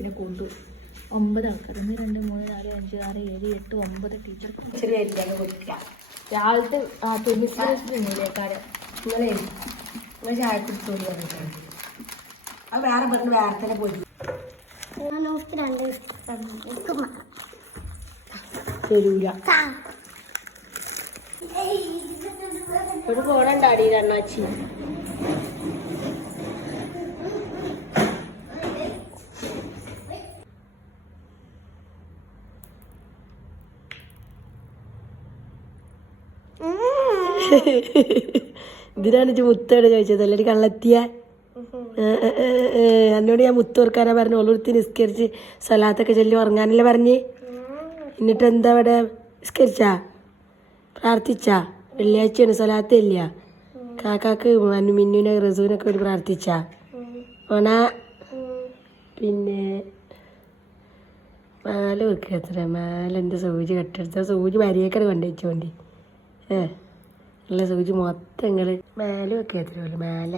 പിന്നെ കൊണ്ടു 9 ആൾക്കാർ 1 2 3 4 5 6 7 8 9 ടീച്ചർ ശരിയായിരിക്കും കൊടുക്കുക. രാവിലത്തെ കെമിസ്ട്രിയിലേക്കാരം നിങ്ങൾ ചായ കുടിച്ചോണ്ട് പറഞ്ഞിട്ടാണ് അത് വേറെ പറഞ്ഞ് വേറെ തന്നെ പോയി തരൂല. ഇവിടെ പോണണ്ടാടി അണ്ണാച്ചി. ഇതിനാണ് മുത്തോട് ചോദിച്ചത് അല്ലേ കള്ളത്തിയ എന്നോട് ഞാൻ മുത്ത് ഓർക്കാനാ പറഞ്ഞു. ഓളൊരുത്തി നിസ്കരിച്ച് സ്വലാത്തൊക്കെ ചൊല്ലി ഉറങ്ങാനല്ലേ പറഞ്ഞ്. എന്നിട്ട് എന്താ ഇവിടെ നിസ്കരിച്ചാ പ്രാർത്ഥിച്ചാ? വെള്ളിയാഴ്ചയാണ് സ്വലാത്തില്ല. കാക്കാക്ക് മിന്നുവിനെ റസൂനൊക്കെ ഒരു പ്രാർത്ഥിച്ചാ ഓണാ. പിന്നെ മാല വെക്കുക എത്ര മാലെൻ്റെ സൂചി കെട്ടെടുത്ത സൂചി വരിയേക്കടെ കൊണ്ടുവച്ചോണ്ടി നല്ല സൂചി മൊത്തം നിങ്ങൾ മാല വെക്കുക എത്രയല്ലോ മാല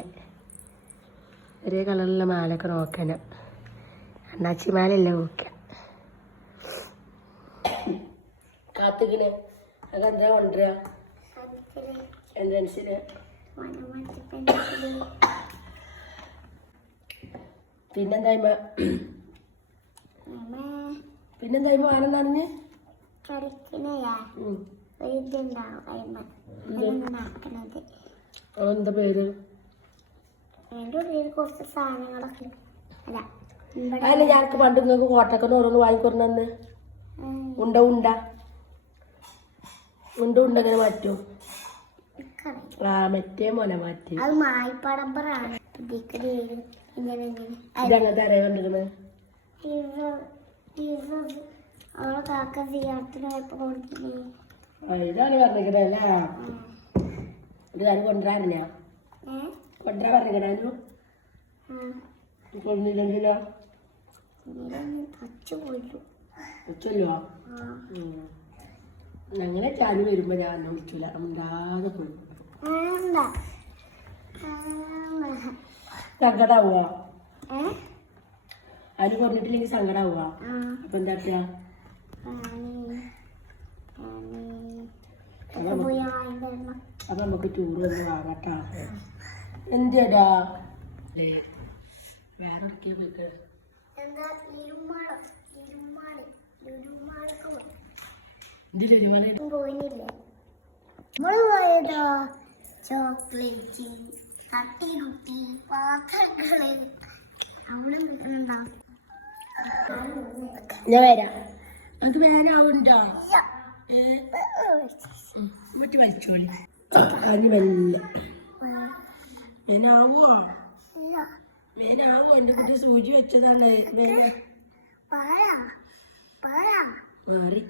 ഒരേ കളറിലുള്ള മാലൊക്കെ നോക്കണം. അണ്ണാച്ചി മാലല്ല നോക്കുക കാത്തിക്കണേ. അതെന്താ കൊണ്ടുവരിക എൻട്രൻസിന്? പിന്നെന്തായ്മ ആണെന്നറിഞ്ഞ് എന്താ പേര്? കുറച്ച് സാധനങ്ങളൊക്കെ അതല്ല ഞങ്ങൾക്ക് പണ്ട് നിങ്ങൾക്ക് കോട്ടക്കന്ന് ഓരോന്ന് വാങ്ങിക്കൊടുന്നു. ഉണ്ട ഉണ്ട ഉണ്ട ഉണ്ട അങ്ങനെ മാറ്റുമോ? ആ മറ്റേ മോനെ മാറ്റി. അത് മായിപ്പടമ്പറാണ്. ഇതങ്ങനത്തെ അറിയാൻ കണ്ടിരുന്നത് അവളെ കാക്ക സിയാറത്തിന് പോയപ്പോ കൊടുത്തില്ലേ. ഇതാണ് പറഞ്ഞിക്കണല്ലേ. ഇത് ഞാൻ കൊണ്ടുവരാനില്ല കൊണ്ടുവരാൻ പറഞ്ഞിക്കണു. കൊണ്ടില്ലെങ്കിലോ വെച്ചല്ലോ. ഞങ്ങളെ ചാലു വരുമ്പോ ഞാൻ അന്നെ വിളിച്ചില്ല. ഉണ്ടാതെ പോയി സങ്കടാവുക. അതിന് കൊണ്ടിട്ടില്ലെങ്കിൽ സങ്കടാവുക. അപ്പൊ എന്താ അപ്പൊ നമുക്ക് ടൂർ ഒന്ന് വാങ്ങട്ടാ. എന്തിടാ വേറെ ചോക്ലേറ്റ് തട്ടികുട്ടി പാത്രങ്ങള് അവിടെ ഞാൻ വരാം. അത് വേനാവുണ്ടോ? വീട്ടിൽ വലിച്ചോളി. അതിന് മെല്ലെ വേനാവോ? വേനാവോ? എൻ്റെ കുട്ടി സൂചി വെച്ചതാണ്. മാറി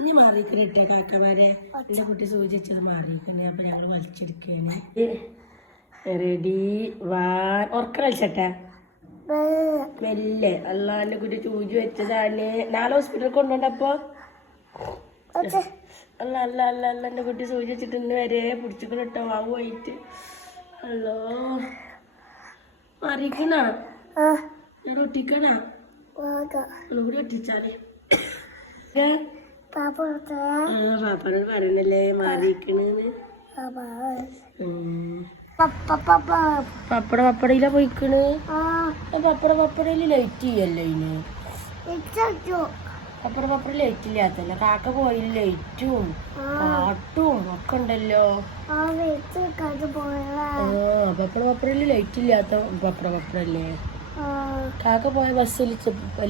ഇനി മാറിക്കിട്ടേ കാക്കമാരെ. എൻ്റെ കുട്ടി സൂചി വെച്ചത് മാറിക്കണേ. അപ്പൊ ഞങ്ങള് വലിച്ചെടുക്കാണ്. റെഡി വാൻ ഉറക്ക കളിച്ചട്ടെ മെല്ലെ. അള്ളാന്റെ കുട്ടി സൂചി വെച്ചതാണ്. നാളെ ഹോസ്പിറ്റലിൽ കൊണ്ടുപോണ്ടപ്പോ അല്ല അല്ല അല്ല അല്ല എൻ്റെ കുട്ടി സൂചി വെച്ചിട്ട് ഇന്ന് വരെ പിടിച്ചിട്ടോ വാവ് പോയിട്ട്. അല്ലോ മാറിക്കണ ഞാൻ ഒട്ടിക്കണ ഒന്നുകൂടി ഒട്ടിച്ചാലേ. പാപ്പനോട് പറയണല്ലേ മാറിക്കണെന്ന്. പപ്പടയില പോയിക്കണ്. പപ്പടയില് ലൈറ്റ് ചെയ്യല്ലോ ഇതിന്. പപ്പട ലൈറ്റ് ഇല്ലാത്തല്ല. കാക്ക പോയില്ല ലൈറ്റും പാട്ടും ഒക്കെ ഉണ്ടല്ലോ. പപ്പടയില് ലൈറ്റ് ഇല്ലാത്ത പപ്പടല്ലേ. കാക്ക പോയ ബസ്സിൽ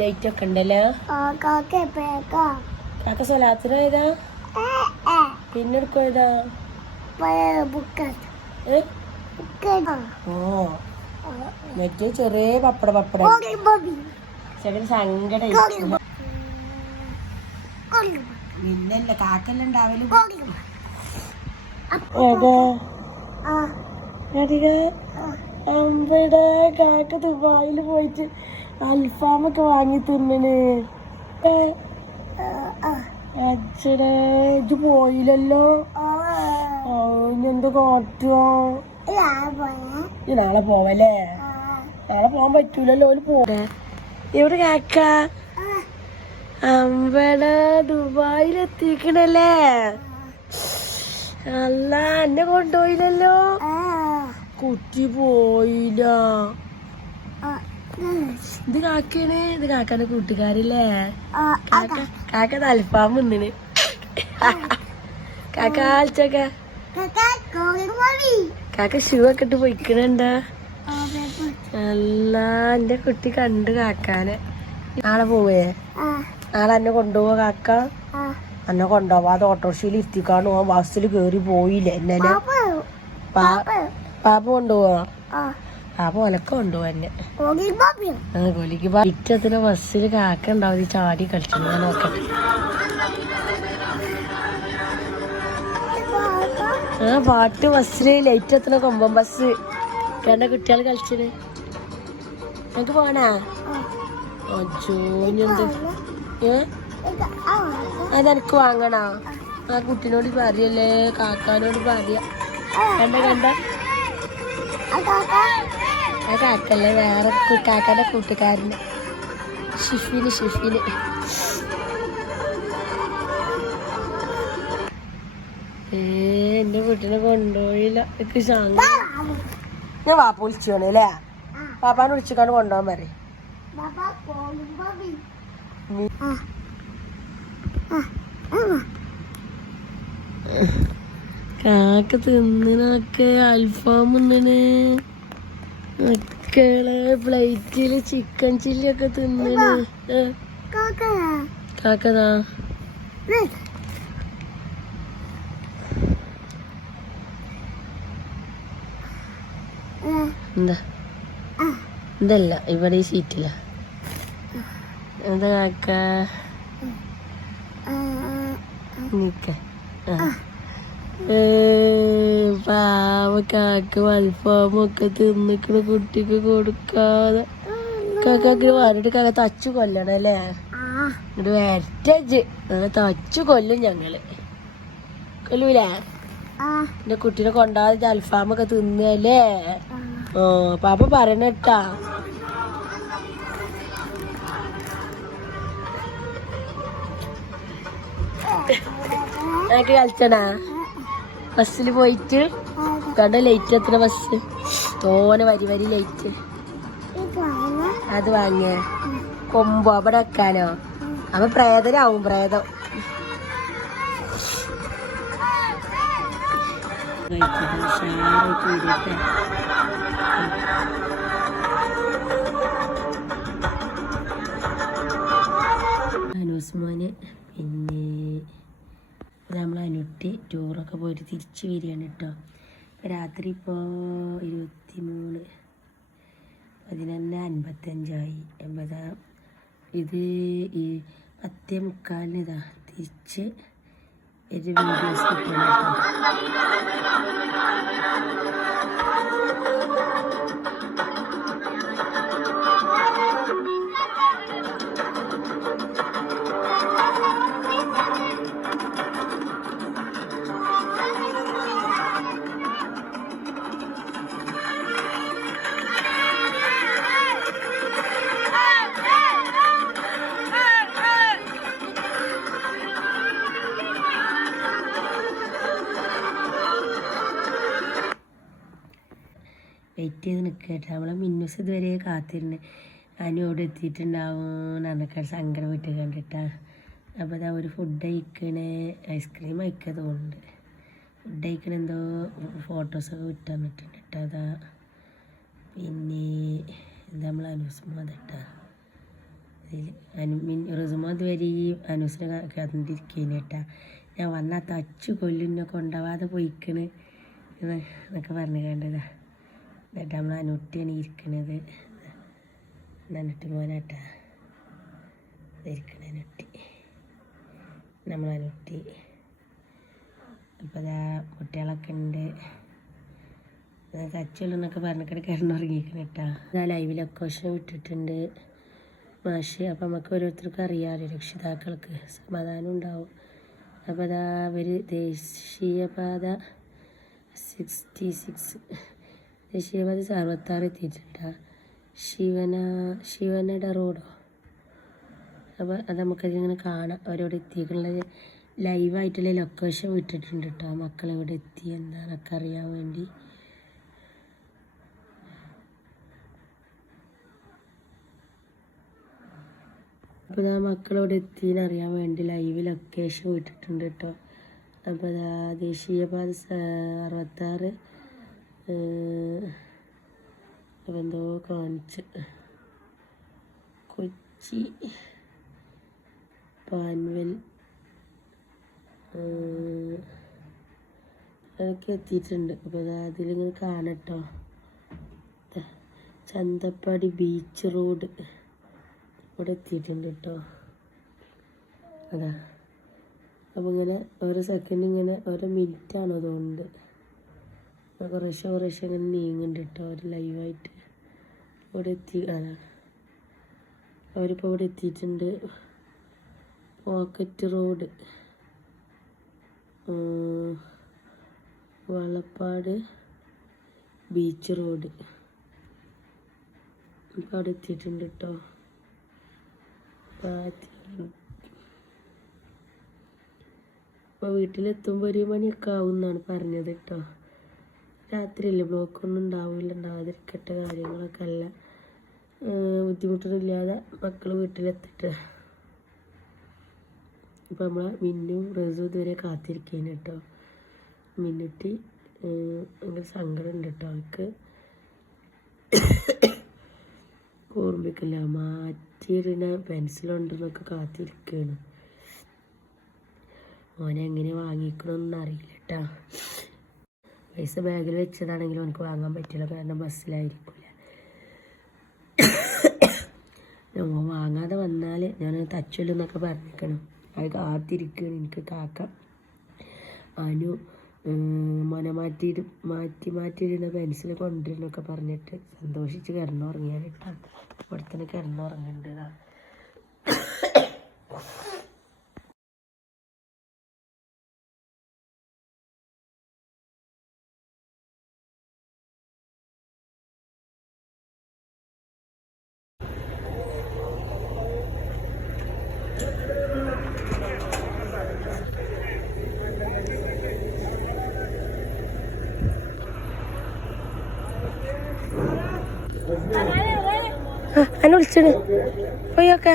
ലൈറ്റ് ഒക്കെ ഉണ്ടല്ലോ. കാക്ക സ്വലാത്തിന് പോയതാ. പിന്നെ എടുക്കുവാ ഓ മറ്റേ ചെറിയ പപ്പട ചെറിയ സങ്കടം. പിന്നല്ല കാക്കെല്ലാം ഉണ്ടാവലും. അവിടെ കാക്ക ദുബായില് പോയിട്ട് അൽഫാമൊക്കെ വാങ്ങി തിന്നണ്. അച്ഛടെ ഇത് പോയില്ലല്ലോ. ഇനി എന്ത് കാട്ടുക? നാളെ പോവല്ലേ? നാളെ പോകാൻ പറ്റൂലല്ലോ ഓല് പോകെ. എവിടെ കാക്ക? അമ്പട ദുബായിലെത്തിക്കണല്ലേ. അല്ല എന്നെ കൊണ്ടുപോയില്ലല്ലോ. കുട്ടി പോയില്ല. ഇത് കാക്കയാണ്. ഇത് കാക്കാന്റെ കൂട്ടുകാരില്ലേ? കാക്ക അൽഫാം തിന്നിന്. കാക്ക ആഴ്ചക്ക കാക്ക ഷൂ ഒക്കെ ഇട്ട് പൊയ്ക്കണുണ്ട. അല്ല എന്റെ കുട്ടി കണ്ട് കാക്കാനെ. നാളെ പോവേ? നാളെ എന്നെ കൊണ്ടുപോവാ കാക്ക? എന്നെ കൊണ്ടുപോവാതെ ഓട്ടോറിക്ഷയിൽ ഇരുത്തിക്കാണ്ട് പോവാൻ ബസ്സിൽ കേറി പോയില്ലേ എന്നെ? പാപ്പ കൊണ്ടുപോവാ? പാപ്പ ഒലക്ക കൊണ്ടുപോവാ എന്നെ. ഗോലിക്ക് ഇറ്റത്തിന് ബസ്സിൽ കാക്ക ഉണ്ടാവും ചാടി കളിച്ചു. ഞാൻ നോക്കട്ടെ. പാട്ട് ബസ്സില് ലൈറ്റ് എത്തണ കൊമ്പം ബസ് എന്റെ കുട്ടികൾ കളിച്ചത്. നമുക്ക് പോണാ? അജോഞ്ഞെന്ത് അതെനിക്ക് വാങ്ങണോ? ആ കുട്ടീനോട് പറയല്ലേ, കാക്കാനോട് പറയാ. കണ്ട ആ കാക്കല്ലേ, വേറെ കാക്കാന്റെ കൂട്ടുകാരന് ഷിഫിന്. എന്റെ വീട്ടിനെ കൊണ്ടുപോയില്ല. എനിക്ക് ഞാൻ വാപ്പ വിളിച്ചോണേ അല്ലേ? പാപ്പാനെ വിളിച്ചിക്കാണ്ട് കൊണ്ടുപോകാൻ പറയും. കാക്ക തിന്നണൊക്കെ അൽഫാം തിന്നണ്. മക്കളെ പ്ലേറ്റില് ചിക്കൻ ചില്ലി ഒക്കെ തിന്നണ്. കാക്കതാ എന്താ ഇതല്ല ഇവിടെ ഈ സീറ്റില. എന്താ കാക്ക നിക്ക. പാവ കാക്ക അൽഫാമൊക്കെ തിന്നിക്കണ കുട്ടിക്ക് കൊടുക്കാതെ. കാക്കാക്ക് പറഞ്ഞിട്ട് കാക്ക തച്ചു കൊല്ലണല്ലേ? ഇങ്ങോട്ട് വരട്ടജ് തച്ചു കൊല്ലും ഞങ്ങള്. കൊല്ലൂലേ? എന്റെ കുട്ടീനെ കൊണ്ടാതെ അൽഫാമൊക്കെ തിന്നല്ലേ? പാപ്പ പറയണട്ടാ. എനിക്ക് കളിച്ചണാ ബസ്സിൽ പോയിട്ട് കണ്ട ലൈറ്റ് എത്ര ബസ് തോനെ വരി ലൈറ്റ്. അത് വാങ്ങിയ കൊമ്പോ അവിടെ വെക്കാനോ? അപ്പൊ പ്രേതനാവും പ്രേതം. അനൂസ്മോന് പിന്നെ നമ്മൾ അനുട്ടി ടൂറൊക്കെ പോയിട്ട് തിരിച്ച് വരികയാണ് കേട്ടോ. രാത്രി ഇപ്പോൾ 23:11:55. ഇത് ഈ 10:45 ഇതാ തിരിച്ച് ഒരു വീഡിയോസ് കിട്ടണം കേട്ടോ. വെയിറ്റ് ചെയ്ത് നിൽക്കട്ടെ. നമ്മളെ മിന്നൂസ് ഇതുവരെ കാത്തിരുന്ന് അനുവിടെ എത്തിയിട്ടുണ്ടാവും എന്നൊക്കെ സങ്കടം വിട്ട് കണ്ടിട്ടാ. അപ്പോൾ അതാ ഒരു ഫുഡ് കഴിക്കണേ, ഐസ്ക്രീം കഴിക്കുക തോന്നുന്നുണ്ട്. ഫുഡ് കഴിക്കണ എന്തോ ഫോട്ടോസൊക്കെ വിട്ട് തന്നിട്ടുണ്ട് കേട്ടോ. അതാ പിന്നെ എന്താ നമ്മൾ അനുസ്മ കേട്ടാ. റിസുമ അതുവരെ അനുസിനെ കണ്ടിരിക്കേനെ കേട്ടാ. ഞാൻ വന്നാൽ തച്ചു കൊല്ലിനെ കൊണ്ടുപോവാതെ പോയിക്കണ് എന്നൊക്കെ പറഞ്ഞു കണ്ടതാ. എന്നിട്ട് നമ്മൾ അനുട്ടിയാണ് ഇരിക്കണത്. അനുട്ടി മോനാട്ടാ ഇരിക്കണ അനുട്ടി, നമ്മളനുട്ടി. അപ്പോൾ അതാ കുട്ടികളൊക്കെ ഉണ്ട്. തച്ചുള്ളെന്നൊക്കെ പറഞ്ഞിട്ട് കിടന്നുറങ്ങിയിരിക്കണം കേട്ടാ. ആ ലൈവ് ലൊക്കേഷൻ വിട്ടിട്ടുണ്ട് മാഷ്. അപ്പം നമുക്ക് ഓരോരുത്തർക്കും അറിയാമല്ലോ, രക്ഷിതാക്കൾക്ക് സമാധാനം ഉണ്ടാവും. അപ്പോൾ അതാ അവർ ദേശീയപാത 66 ദേശീയപാത 66 എത്തിയിട്ടുണ്ടാ. ശിവനയുടെ റോഡോ. അപ്പോൾ അത് നമുക്കതിങ്ങനെ കാണാം. അവരോട് എത്തിയിട്ടുള്ളത് ലൈവായിട്ടുള്ള ലൊക്കേഷൻ വിട്ടിട്ടുണ്ട് കേട്ടോ. മക്കളെവിടെ എത്തി എന്താണെന്നൊക്കെ അറിയാൻ വേണ്ടി. അപ്പോൾ ആ മക്കളോട് എത്തിയെന്നറിയാൻ വേണ്ടി ലൈവ് ലൊക്കേഷൻ വിട്ടിട്ടുണ്ട് കേട്ടോ. അപ്പോൾ ദേശീയപാത 66 അപ്പോൾ എന്തോ കാണിച്ച് കൊച്ചി പാൻവെൽ അതൊക്കെ എത്തിയിട്ടുണ്ട്. അപ്പോൾ അതിലിങ്ങനെ കാണട്ടോ. ചന്തപ്പാടി ബീച്ച് റോഡ് ഇവിടെ എത്തിയിട്ടുണ്ട് കേട്ടോ. അതാ. അപ്പോൾ ഇങ്ങനെ ഓരോ സെക്കൻഡ് ഇങ്ങനെ ഓരോ മിനിറ്റാണോ തോന്നുന്നുണ്ട്. കുറേശ്ശെ ഇങ്ങനെ നീങ്ങുന്നുണ്ട് കേട്ടോ. അവർ ലൈവായിട്ട് ഇവിടെ എത്തി. അതാ അവരിപ്പോൾ ഇവിടെ എത്തിയിട്ടുണ്ട്. പോക്കറ്റ് റോഡ്, വള്ളപ്പാട് ബീച്ച് റോഡ് ഇപ്പോൾ അവിടെ എത്തിയിട്ടുണ്ട് കേട്ടോ. അപ്പോൾ വീട്ടിലെത്തുമ്പോൾ 1 മണിയൊക്കെ ആവും എന്നാണ് പറഞ്ഞത് കേട്ടോ. രാത്രിയല്ലേ, ബ്ലോക്കൊന്നും ഉണ്ടാവാതിരിക്കട്ടെ. കാര്യങ്ങളൊക്കെ അല്ല ബുദ്ധിമുട്ടൊന്നുമില്ലാതെ മക്കൾ വീട്ടിലെത്തിട്ട്. ഇപ്പോൾ നമ്മളെ മിന്നു റസു ഇതുവരെ കാത്തിരിക്കുകയാണ് കേട്ടോ. മിന്നുട്ടി ഭയങ്കര സങ്കടമുണ്ട് കേട്ടോ. അവർക്ക് ഓർമ്മിക്കില്ല, മാറ്റിയിടുന്ന പെൻസിലുണ്ടെന്നൊക്കെ കാത്തിരിക്കുകയാണ്. മോനെ എങ്ങനെ വാങ്ങിക്കണമെന്നൊന്നും അറിയില്ല കേട്ടോ. പൈസ ബാഗിൽ വെച്ചതാണെങ്കിലും എനിക്ക് വാങ്ങാൻ പറ്റില്ല, കാരണം ബസ്സിലായിരിക്കില്ല. മോൻ വാങ്ങാതെ വന്നാൽ ഞാൻ തച്ചൊല്ലുന്നൊക്കെ പറഞ്ഞിരിക്കണം. അത് കാത്തിരിക്കുകയാണ് എനിക്ക് കാക്ക. അനു മോനെ മാറ്റിയിടുന്ന പെൻസിൽ കൊണ്ടുവരുന്നൊക്കെ പറഞ്ഞിട്ട് സന്തോഷിച്ച് കിടന്നുറങ്ങിയാണ് കേട്ടോ. ഇവിടെ തന്നെ കിടന്നുറങ്ങേണ്ടതാണ്. എന്നെ വിളിച്ചിട് പോയൊക്കെ.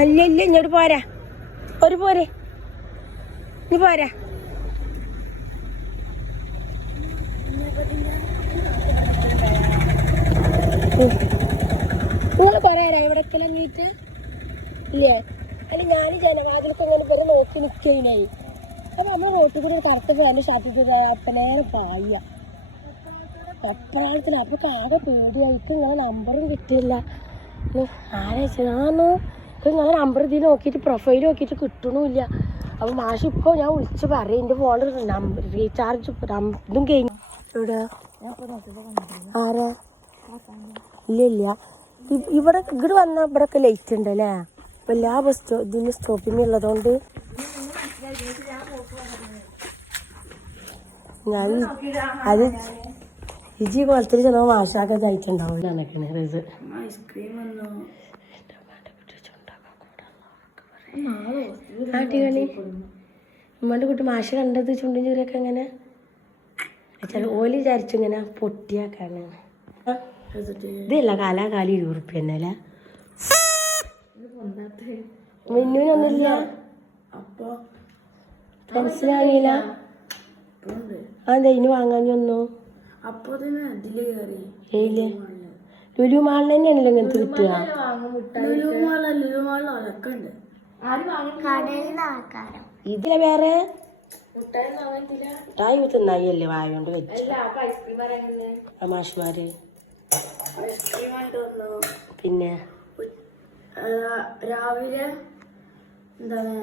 അല്ല ഇങ്ങോട്ട് പോരാ. പോരെ നീ പോരാ. നിങ്ങൾ പറയാ ഇവിടെ നീറ്റ് ഇല്ലേ? അല്ല ഞാൻ ജനവാതിലൊക്കെ അങ്ങനെ വെറുതെ നോക്കി നിൽക്കണേ. അപ്പം നമ്മൾ റോട്ടിൽ കൂടി കറുത്ത ഫാൻ്റെ ഷർട്ടിട്ട് അപ്പനേരെ പായ അപ്പഴത്തിന്. അപ്പോൾ ആകെ പേടിയായിട്ട് ഇങ്ങനെ നമ്പറും കിട്ടിയില്ല. ആരാച്ചാണോ ഇങ്ങനെ നമ്പർ ഇതിൽ നോക്കിയിട്ട് പ്രൊഫൈൽ നോക്കിയിട്ട് കിട്ടണമില്ല. അപ്പോൾ മാഷ് ഇപ്പോൾ ഞാൻ വിളിച്ച് പറയും എൻ്റെ ഫോണിൽ നമ്പർ റീചാർജ് ഇതും കഴിഞ്ഞു. ഇവിടെ ആരാ ഇല്ല ഇവിടെ ഇങ്ങോട്ട് വന്നാൽ ഇവിടെയൊക്കെ ലൈറ്റ് ഉണ്ടല്ലേ. അപ്പോൾ എല്ലാ ബസ് ഇതിന് സ്റ്റോപ്പിംഗ് ഉള്ളതുകൊണ്ട് ഞാൻ അത് ഇജി പോലത്തെ ചിലപ്പോൾ മാഷാക്കെ ഇതായിട്ടുണ്ടാവില്ല. എന്നൊക്കെയാണ് റിസ് ആട്ടികളി ഉമ്മൻ്റെ കുട്ടി മാഷ് കണ്ടത് ചുണ്ടും ചൂരൊക്കെ എങ്ങനെ ചില ഓല് വിചാരിച്ചു ഇങ്ങനെ പൊട്ടിയാക്കാണ്. ഇതല്ല കാലാകാലി 20 ഉറുപ്പ്യ തന്നെ അല്ലേ. മിന്നുവിനൊന്നുമില്ല. പെൻസിൽ വാങ്ങിയില്ല. അതെ ഇനി വാങ്ങാഞ്ഞൊന്നു. ഏയില്ലേ ലുലു മാളിൽ തന്നെയാണല്ലോ ഇങ്ങനത്തെ കിട്ടുക. ഇതിലെ വേറെ മിഠായി തിന്നായില്ലേ വായോണ്ട് വെച്ച് മാഷ്മാര്. പിന്നെ രാവിലെ എന്താണ്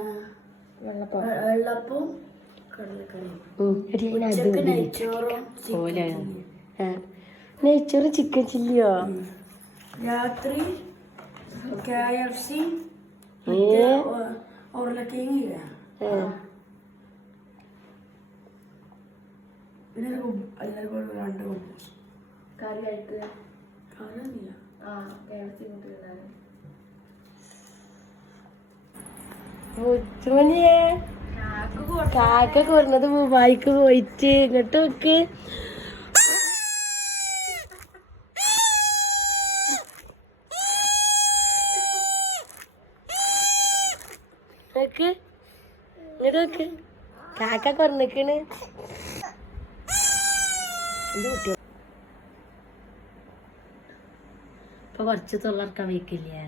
വെള്ളപ്പവും നെയ്ച്ചോറ് ചിക്കൻ ചില്ലിയോ. രാത്രി KFC ഉരുളക്കിഴങ്ങ് പിന്നെ 2 കറി കഴിക്കുക. കാണുന്നില്ല. ആ ഇറച്ചി കൂട്ടിയിട്ടാണ്. മുച്ചുമണിയെ കാക്ക കുറഞ്ഞത് ദുബായിക്ക് പോയിട്ട് ഇങ്ങോട്ട് നോക്ക്. നോക്ക് ഇങ്ങോട്ട് നോക്ക്. കാക്ക കുറഞ്ഞിക്കണ്. ഇപ്പൊ കുറച്ച് തൊള്ളർക്കാൻ വയ്ക്കില്ലേ?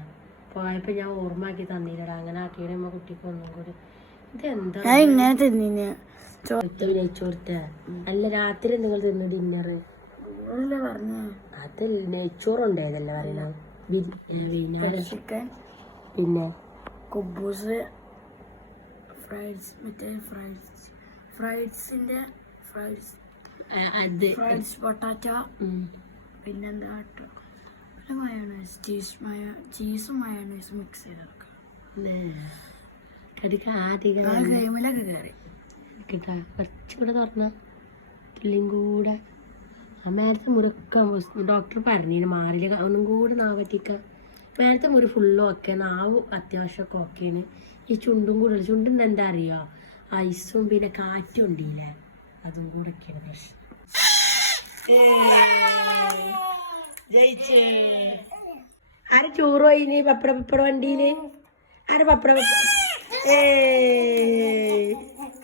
പോയപ്പോ ഞാൻ ഓർമ്മയാക്കി തന്നില്ലടാ. അങ്ങനെ ആക്കിയുടെ അമ്മ കുട്ടിക്ക് ഒന്നും കൂടി. ഇതെന്താ ഇങ്ങനെ തിന്നിന് നെയ്ച്ചോർത്ത അല്ല രാത്രി നിങ്ങൾ തിന്നു ഡിന്നറ്? പറഞ്ഞ അത് നെയ്ച്ചോറുണ്ടായതല്ലേ പറയണ. ചിക്കൻ പിന്നെ കുബൂസ് ഫ്രൈഡ്സ് മറ്റേ ഫ്രൈഡ്സിന്റെ അത് ഫ്രൈഡ്സ് പൊട്ടാറ്റോ പിന്നെന്താ പിന്നെ മയോണൈസ് ചീസും മയോണൈസും മിക്സ് ചെയ്തെടുക്കാം. ഗെയിമിലൊക്കെ കയറി കിട്ടാ കുറച്ചുകൂടെ തുറന്ന തുള്ളിയും കൂടെ. ആ മേലത്തെ മുറുക്കാൻ ഡോക്ടർ പറഞ്ഞിന് മാറില്ല ഒന്നും കൂടെ നാവ് പറ്റിക്ക. മേലത്തെ മുറി ഫുള്ളും ഒക്കെ നാവ് അത്യാവശ്യമൊക്കെ ഓക്കെയാണ്. ഈ ചുണ്ടും കൂടെ ചുണ്ടിന്ന് എന്താ അറിയോ ഐസും പിന്നെ കാറ്റും ഉണ്ടില്ലേ അതും കൂടെ ഒക്കെയാണ് പ്രശ്നം. ജയിച്ചേ. ആര് ചോറ് പോയിന് പപ്പട വണ്ടിയില്? ആര് പപ്പട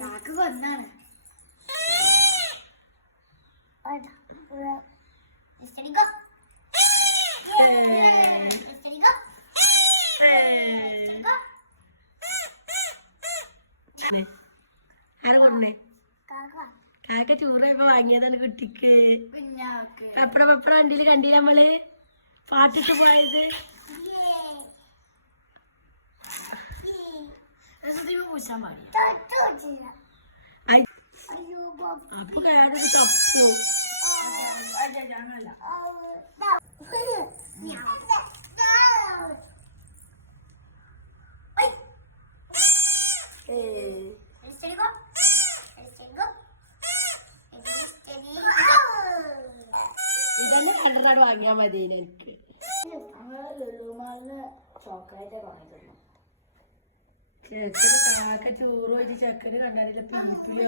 കാക്ക കൊന്നാണ്. ആര് പറഞ്ഞേ? കാക്ക ചോറ് വാങ്ങിയതാണ് കുട്ടിക്ക്. പപ്പട വണ്ടിയില് കണ്ടില്ല നമ്മള് പാട്ടിട്ട് പോയത്. പൂശാൻ പാടി അപ്പൊ കാടൊരു തപ്പു. ഇതന്നെ കണ്ടിട്ടാണ് വാങ്ങിയാ മതി എനിക്ക്. ചോക്ലേറ്റ് വാങ്ങിയിരുന്നു. ചെക്കന് കാക്ക ചോറ് വെച്ച് ചെക്കന് കണ്ടാലില്ല പീപ്പിളി